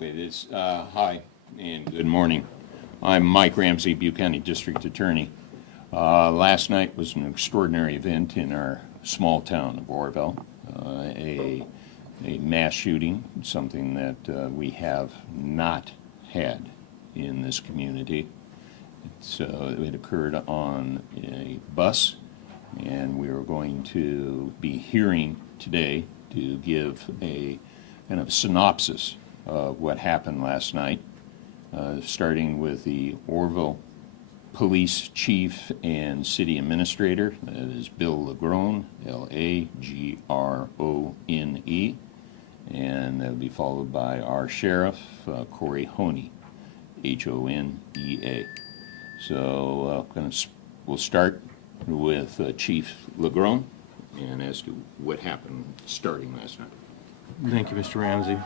It is, hi and good morning. I'm Mike Ramsey, Butte County District Attorney. Last night was an extraordinary event in our small town of Oroville, a mass shooting, something that we have not had in this community. It occurred on a bus, and we are going to be hearing today to give a kind of synopsis of what happened last night, starting with the Oroville Police Chief and City Administrator, that is Bill Lagrone, L-A-G-R-O-N-E, and that will be followed by our Sheriff, Corey Honey, H-O-N-E-A. So we'll start with Chief Lagrone and as to what happened starting last night. Thank you, Mr. Ramsey.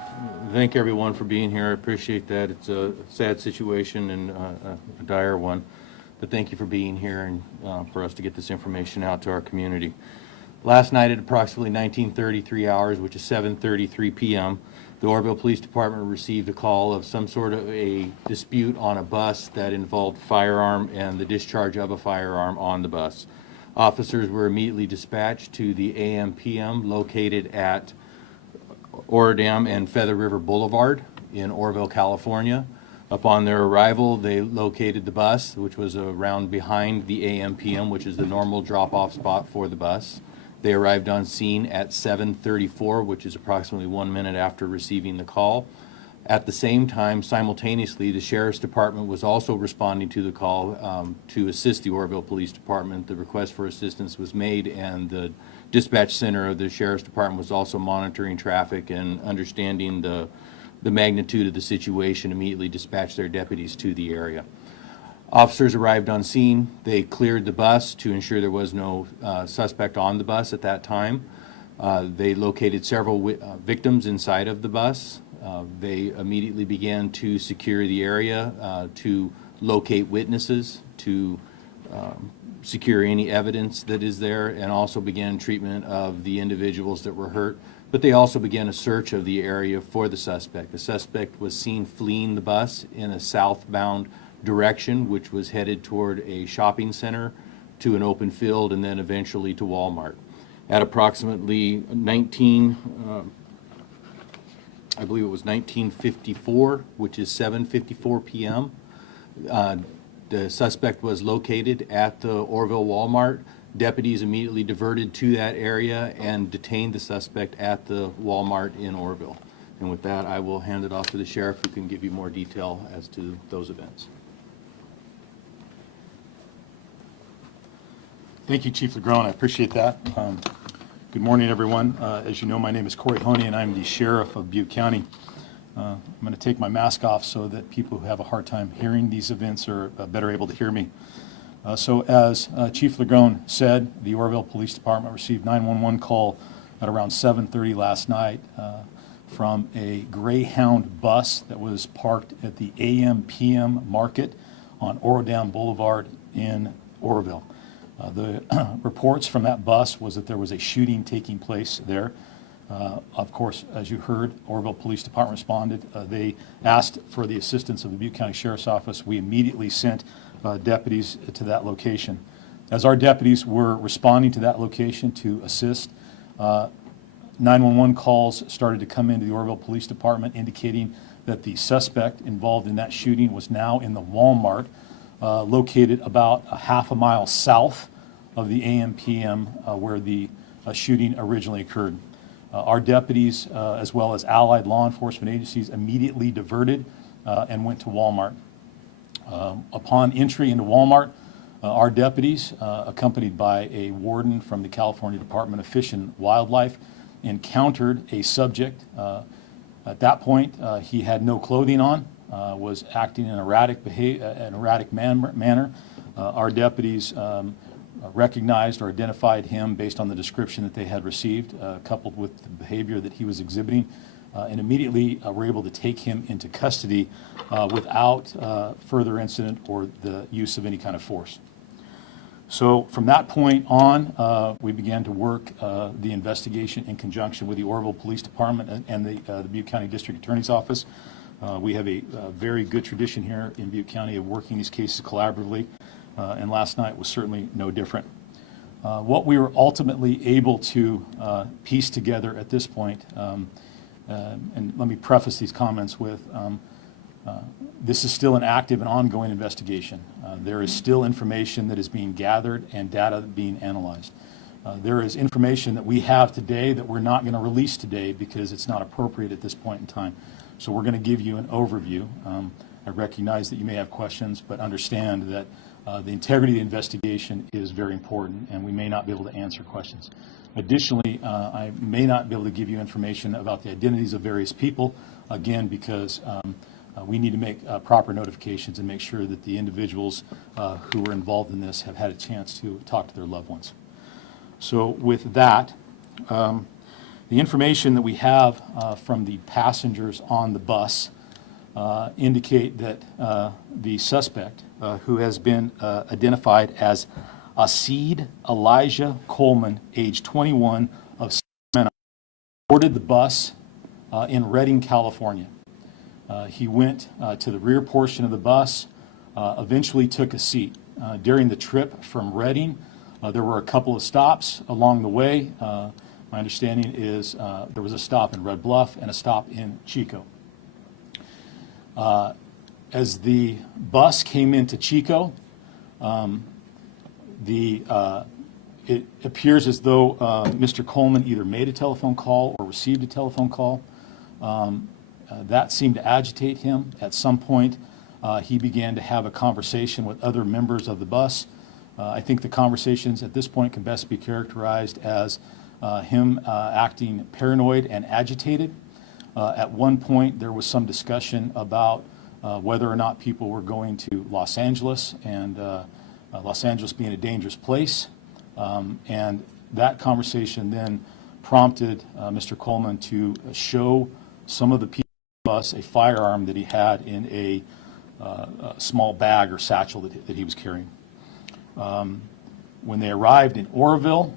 Thank everyone for being here. I appreciate that. It's a sad situation and a dire one, but thank you for being here and for us to get this information out to our community. Last night at approximately 19:33 hours, which is 7:33 p.m., the Oroville Police Department received a call of some sort of a dispute on a bus that involved firearm and the discharge of a firearm on the bus. Officers were immediately dispatched to the AMPM located at Orodam and Feather River Boulevard in Oroville, California. Upon their arrival, they located the bus, which was around behind the AMPM, which is the normal drop-off spot for the bus. They arrived on scene at 7:34, which is approximately 1 minute after receiving the call. At the same time, simultaneously, the Sheriff's Department was also responding to the call to assist the Oroville Police Department. The request for assistance was made, and the dispatch center of the Sheriff's Department was also monitoring traffic and understanding the magnitude of the situation, immediately dispatched their deputies to the area. Officers arrived on scene. They cleared the bus to ensure there was no suspect on the bus at that time. They located several victims inside of the bus. They immediately began to secure the area, to locate witnesses, to secure any evidence that is there, and also began treatment of the individuals that were hurt. But they also began a search of the area for the suspect. The suspect was seen fleeing the bus in a southbound direction, which was headed toward a shopping center, to an open field, and then eventually to Walmart. At approximately 1954, which is 7:54 p.m., the suspect was located at the Oroville Walmart. Deputies immediately diverted to that area and detained the suspect at the Walmart in Oroville. And with that, I will hand it off to the sheriff, who can give you more detail as to those events. Thank you, Chief Lagrone. I appreciate that. Good morning, everyone. As you know, my name is Corey Honey, and I'm the Sheriff of Butte County. I'm going to take my mask off so that people who have a hard time hearing these events are better able to hear me. So as Chief Lagrone said, the Oroville Police Department received 911 call at around 7:30 last night from a Greyhound bus that was parked at the AMPM Market on Orodam Boulevard in Oroville. The reports from that bus was that there was a shooting taking place there. Of course, as you heard, Oroville Police Department responded. They asked for the assistance of the Butte County Sheriff's Office. We immediately sent deputies to that location. As our deputies were responding to that location to assist, 911 calls started to come into the Oroville Police Department indicating that the suspect involved in that shooting was now in the Walmart located about a half a mile south of the AMPM where the shooting originally occurred. Our deputies, as well as allied law enforcement agencies, immediately diverted and went to Walmart. Upon entry into Walmart, our deputies, accompanied by a warden from the California Department of Fish and Wildlife, encountered a subject. At that point, he had no clothing on, was acting in an erratic manner. Our deputies recognized or identified him based on the description that they had received, coupled with the behavior that he was exhibiting, and immediately were able to take him into custody without further incident or the use of any kind of force. So from that point on, we began to work the investigation in conjunction with the Oroville Police Department and the Butte County District Attorney's Office. We have a very good tradition here in Butte County of working these cases collaboratively, and last night was certainly no different. What we were ultimately able to piece together at this point, and let me preface these comments with, this is still an active and ongoing investigation. There is still information that is being gathered and data being analyzed. There is information that we have today that we're not going to release today because it's not appropriate at this point in time. So we're going to give you an overview. I recognize that you may have questions, but understand that the integrity of the investigation is very important, and we may not be able to answer questions. Additionally, I may not be able to give you information about the identities of various people, again, because we need to make proper notifications and make sure that the individuals who were involved in this have had a chance to talk to their loved ones. So with that, the information that we have from the passengers on the bus indicate that the suspect, who has been identified as Asid Elijah Coleman, age 21, of Sacramento, boarded the bus in Redding, California. He went to the rear portion of the bus, eventually took a seat. During the trip from Redding, there were a couple of stops along the way. My understanding is there was a stop in Red Bluff and a stop in Chico. As the bus came into Chico, it appears as though Mr. Coleman either made a telephone call or received a telephone call. That seemed to agitate him. At some point, he began to have a conversation with other members of the bus. I think the conversations at this point can best be characterized as him acting paranoid and agitated. At one point, there was some discussion about whether or not people were going to Los Angeles, and Los Angeles being a dangerous place. And that conversation then prompted Mr. Coleman to show some of the people on the bus a firearm that he had in a small bag or satchel that he was carrying. When they arrived in Oroville,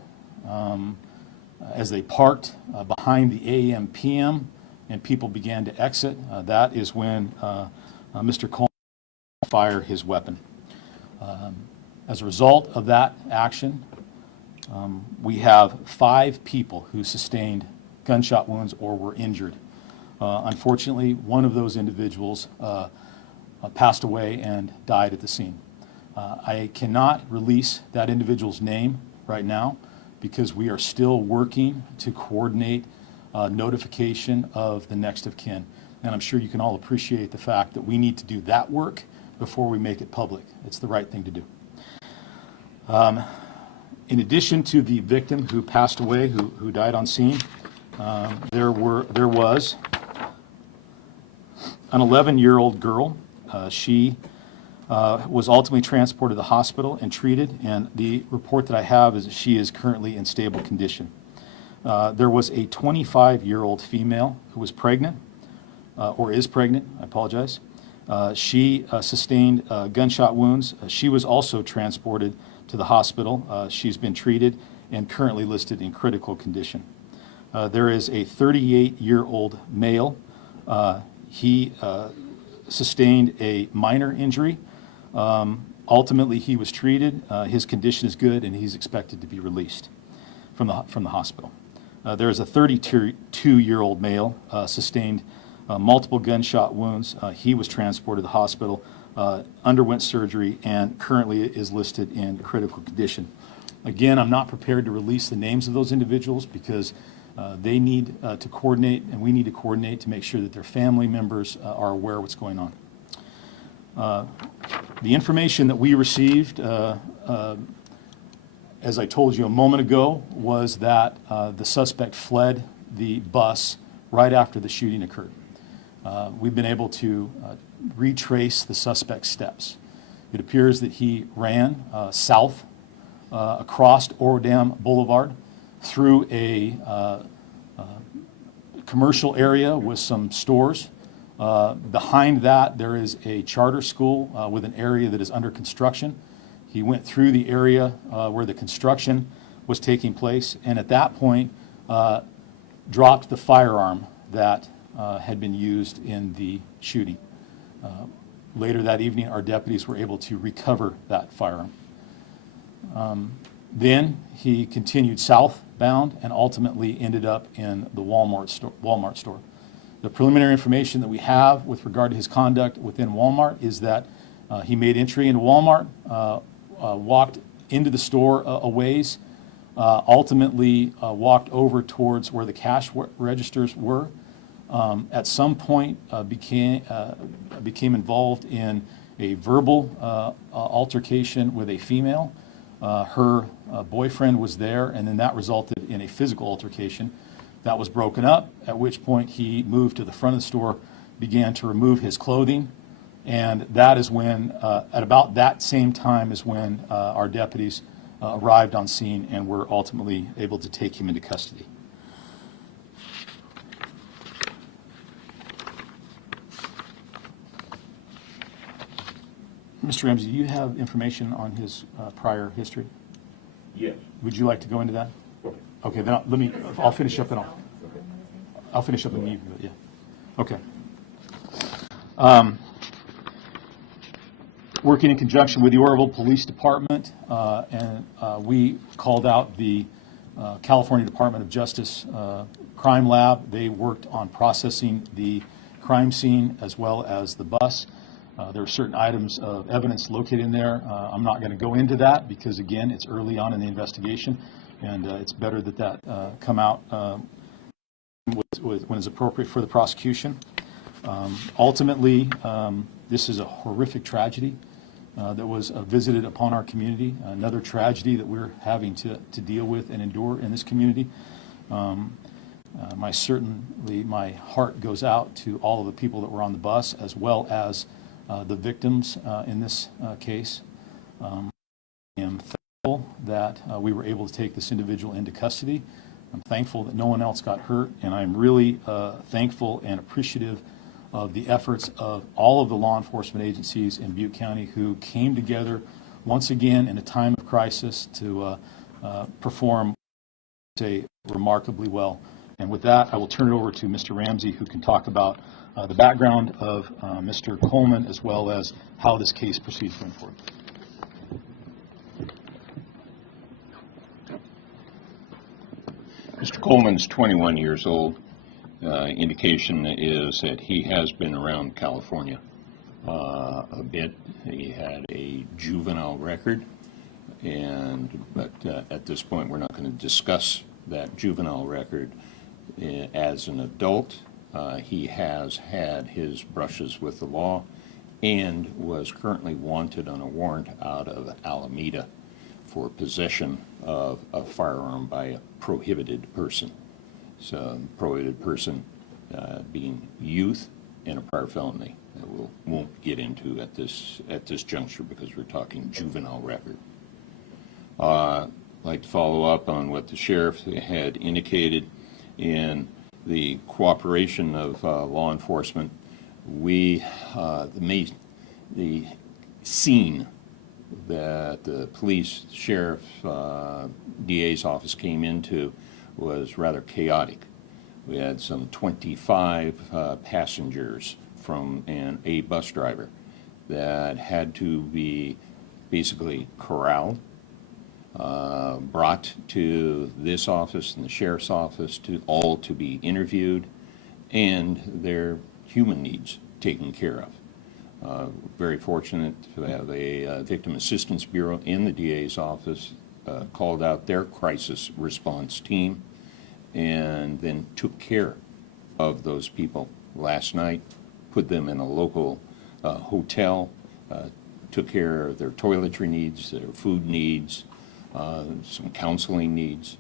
as they parked behind the AAM-PM and people began to exit, that is when Mr. Coleman fired his weapon. As a result of that action, we have 5 people who sustained gunshot wounds or were injured. Unfortunately, one of those individuals passed away and died at the scene. I cannot release that individual's name right now because we are still working to coordinate notification of the next of kin. And I'm sure you can all appreciate the fact that we need to do that work before we make it public. It's the right thing to do. In addition to the victim who passed away, who died on scene, there was an 11-year-old girl. She was ultimately transported to the hospital and treated, and the report that I have is that she is currently in stable condition. There was a 25-year-old female who was pregnant, or is pregnant, I apologize. She sustained gunshot wounds. She was also transported to the hospital. She's been treated and currently listed in critical condition. There is a 38-year-old male. He sustained a minor injury. Ultimately, he was treated. His condition is good, and he's expected to be released from the hospital. There is a 32-year-old male sustained multiple gunshot wounds. He was transported to the hospital, underwent surgery, and currently is listed in critical condition. Again, I'm not prepared to release the names of those individuals because they need to coordinate, and we need to coordinate to make sure that their family members are aware of what's going on. The information that we received, as I told you a moment ago, was that the suspect fled the bus right after the shooting occurred. We've been able to retrace the suspect's steps. It appears that he ran south across Orodam Boulevard through a commercial area with some stores. Behind that, there is a charter school with an area that is under construction. He went through the area where the construction was taking place, and at that point dropped the firearm that had been used in the shooting. Later that evening, our deputies were able to recover that firearm. Then he continued southbound and ultimately ended up in the Walmart store. The preliminary information that we have with regard to his conduct within Walmart is that he made entry into Walmart, walked into the store a ways, ultimately walked over towards where the cash registers were. At some point became involved in a verbal altercation with a female. Her boyfriend was there, and then that resulted in a physical altercation. That was broken up, at which point he moved to the front of the store, began to remove his clothing, and that is when, at about that same time is when our deputies arrived on scene and were ultimately able to take him into custody. Mr. Ramsey, do you have information on his prior history? Yes. Would you like to go into that? Okay. Okay, then I'll finish up and I'll finish up and you, yeah. Okay. Working in conjunction with the Oroville Police Department, and we called out the California Department of Justice Crime Lab. They worked on processing the crime scene as well as the bus. There are certain items of evidence located in there. I'm not going to go into that because, again, it's early on in the investigation, and it's better that that come out when it's appropriate for the prosecution. Ultimately, this is a horrific tragedy that was visited upon our community, another tragedy that we're having to deal with and endure in this community. My heart goes out to all of the people that were on the bus, as well as the victims in this case. I am thankful that we were able to take this individual into custody. I'm thankful that no one else got hurt, and I'm really thankful and appreciative of the efforts of all of the law enforcement agencies in Butte County who came together once again in a time of crisis to perform remarkably well. And with that, I will turn it over to Mr. Ramsey, who can talk about the background of Mr. Coleman, as well as how this case proceeds going forward. Mr. Coleman's 21 years old. Indication is that he has been around California a bit. He had a juvenile record, but at this point we're not going to discuss that juvenile record. As an adult, he has had his brushes with the law and was currently wanted on a warrant out of Alameda for possession of a firearm by a prohibited person. So, prohibited person being youth and a prior felony that we won't get into at this juncture because we're talking juvenile record. I'd like to follow up on what the sheriff had indicated in the cooperation of law enforcement. The scene that the police, sheriff, DA's office came into was rather chaotic. We had some 25 passengers from a bus driver that had to be basically corralled, brought to this office and the sheriff's office to be interviewed and their human needs taken care of. Very fortunate to have a Victim Assistance Bureau in the DA's office called out their crisis response team and then took care of those people last night, put them in a local hotel, took care of their toiletry needs, their food needs, some counseling needs,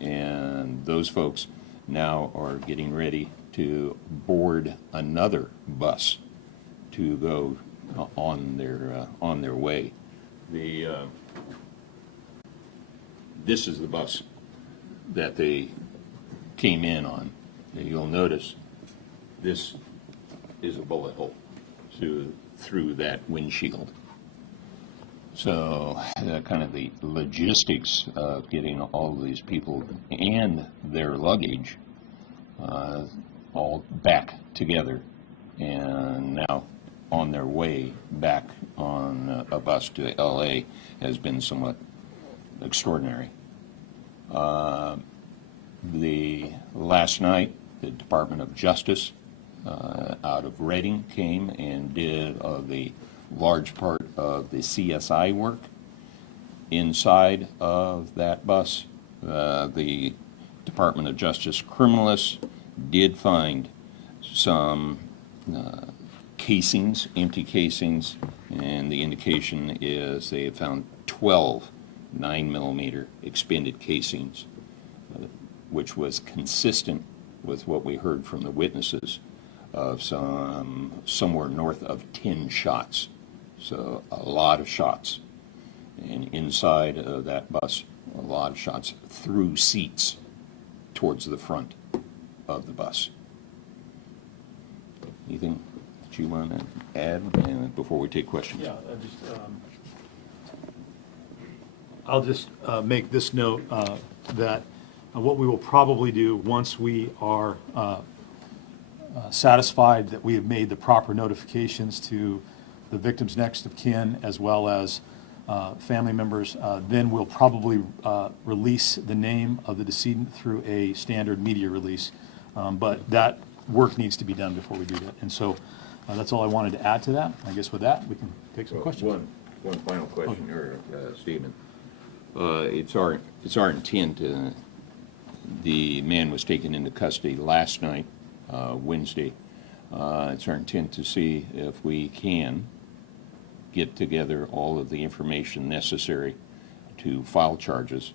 and those folks now are getting ready to board another bus to go on their way. This is the bus that they came in on. And you'll notice this is a bullet hole through that windshield. So kind of the logistics of getting all of these people and their luggage all back together, and now on their way back on a bus to LA has been somewhat extraordinary. The last night, the Department of Justice out of Reading came and did the large part of the CSI work inside of that bus. The Department of Justice criminalists did find some casings, empty casings, and the indication is they have found 12 9mm expended casings, which was consistent with what we heard from the witnesses of somewhere north of 10 shots. So a lot of shots. And inside of that bus, a lot of shots through seats towards the front of the bus. Anything that you want to add before we take questions? Yeah, I'll just make this note that what we will probably do once we are satisfied that we have made the proper notifications to the victim's next of kin as well as family members, then we'll probably release the name of the decedent through a standard media release. But that work needs to be done before we do that. And so that's all I wanted to add to that. I guess with that, we can take some questions. One final question here, Stephen. It's our intent, the man was taken into custody last night, Wednesday. It's our intent to see if we can get together all of the information necessary to file charges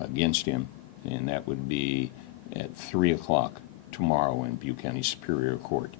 against him, and that would be at 3 o'clock tomorrow in Butte County Superior Court.